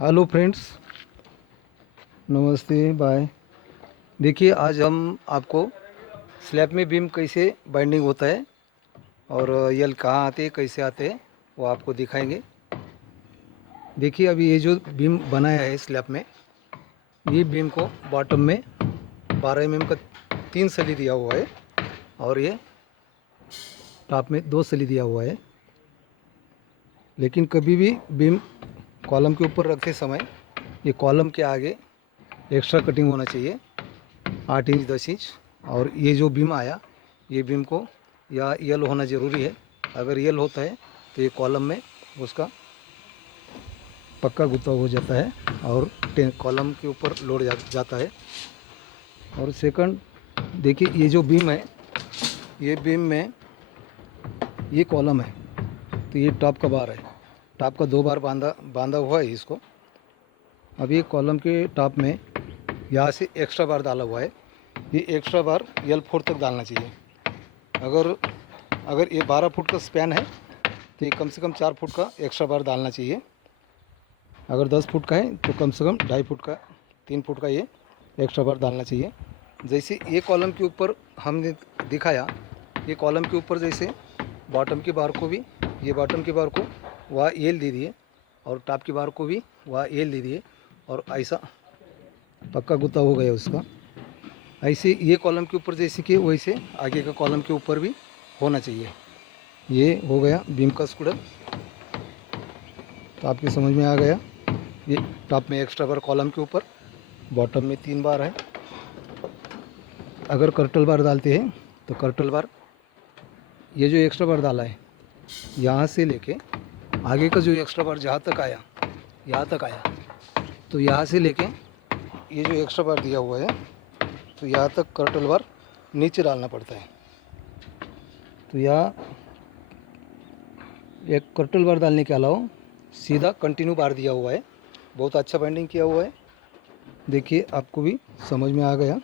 Hello friends, नमस्ते, bye. देखिए, आज हम आपको स्लैब में बीम कैसे बाइंडिंग होता है और यल कहाँ आते हैं, कैसे आते हैं, वो आपको दिखाएंगे। देखिए, अभी ये जो बीम बनाया है स्लैब में, ये बीम को बॉटम में 12 mm का 3 सली दिया हुआ है और ये टॉप में 2 सली दिया हुआ है। लेकिन कभी भी बीम कॉलम के ऊपर रखते समय ये कॉलम के आगे एक्स्ट्रा कटिंग होना चाहिए, 8 इंच 10 इंच। और ये जो बीम आया, ये बीम को या यल होना ज़रूरी है। अगर यल होता है तो ये कॉलम में उसका पक्का गुत्ता हो जाता है और कॉलम के ऊपर लोड जाता है। और सेकंड, देखिए, ये जो बीम है, ये बीम में ये कॉलम है तो ये टॉप का बार है, टॉप का 2 बार बांधा हुआ है इसको। अब ये कॉलम के टॉप में यहाँ से एक्स्ट्रा बार डाला हुआ है। ये एक्स्ट्रा बार L4 तक डालना चाहिए। अगर ये 12 फुट का स्पैन है तो ये कम से कम 4 फुट का एक्स्ट्रा बार डालना चाहिए। अगर 10 फुट का है तो कम से कम 2.5 फुट का, 3 फुट का ये एक्स्ट्रा बार डालना चाहिए। जैसे ये कॉलम के ऊपर हमने दिखाया, ये कॉलम के ऊपर जैसे बॉटम के बार को भी, ये बॉटम के बार को वहाँ एल दे दिए और टॉप के बार को भी वहाँ एल दे दिए और ऐसा पक्का गुत्ता हो गया उसका। ऐसे ये कॉलम के ऊपर जैसे कि वैसे आगे का कॉलम के ऊपर भी होना चाहिए। ये हो गया बीम का स्क्रूड्राइवर, तो आपकी समझ में आ गया। ये टॉप में एक्स्ट्रा बार कॉलम के ऊपर, बॉटम में 3 बार है। अगर कर्टल बार डालते हैं तो कर्टल बार, ये जो एक्स्ट्रा बार डाला है यहाँ से लेके आगे का जो एक्स्ट्रा बार जहाँ तक आया, यहाँ तक आया, तो यहाँ से लेके ये जो एक्स्ट्रा बार दिया हुआ है तो यहाँ तक कर्टल बार नीचे डालना पड़ता है। तो यहाँ एक कर्टल बार डालने के अलावा सीधा कंटिन्यू बार दिया हुआ है। बहुत अच्छा बाइंडिंग किया हुआ है। देखिए, आपको भी समझ में आ गया।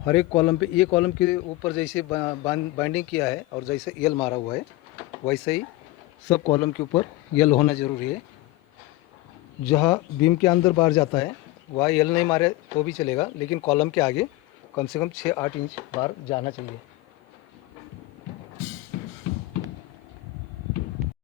हर एक कॉलम पे, ये कॉलम के ऊपर जैसे बाइंडिंग किया है और जैसे यल मारा हुआ है, वैसे ही सब कॉलम के ऊपर यल होना ज़रूरी है। जहाँ बीम के अंदर बार जाता है वहाँ यल नहीं मारे तो भी चलेगा, लेकिन कॉलम के आगे कम से कम 6-8 इंच बार जाना चाहिए।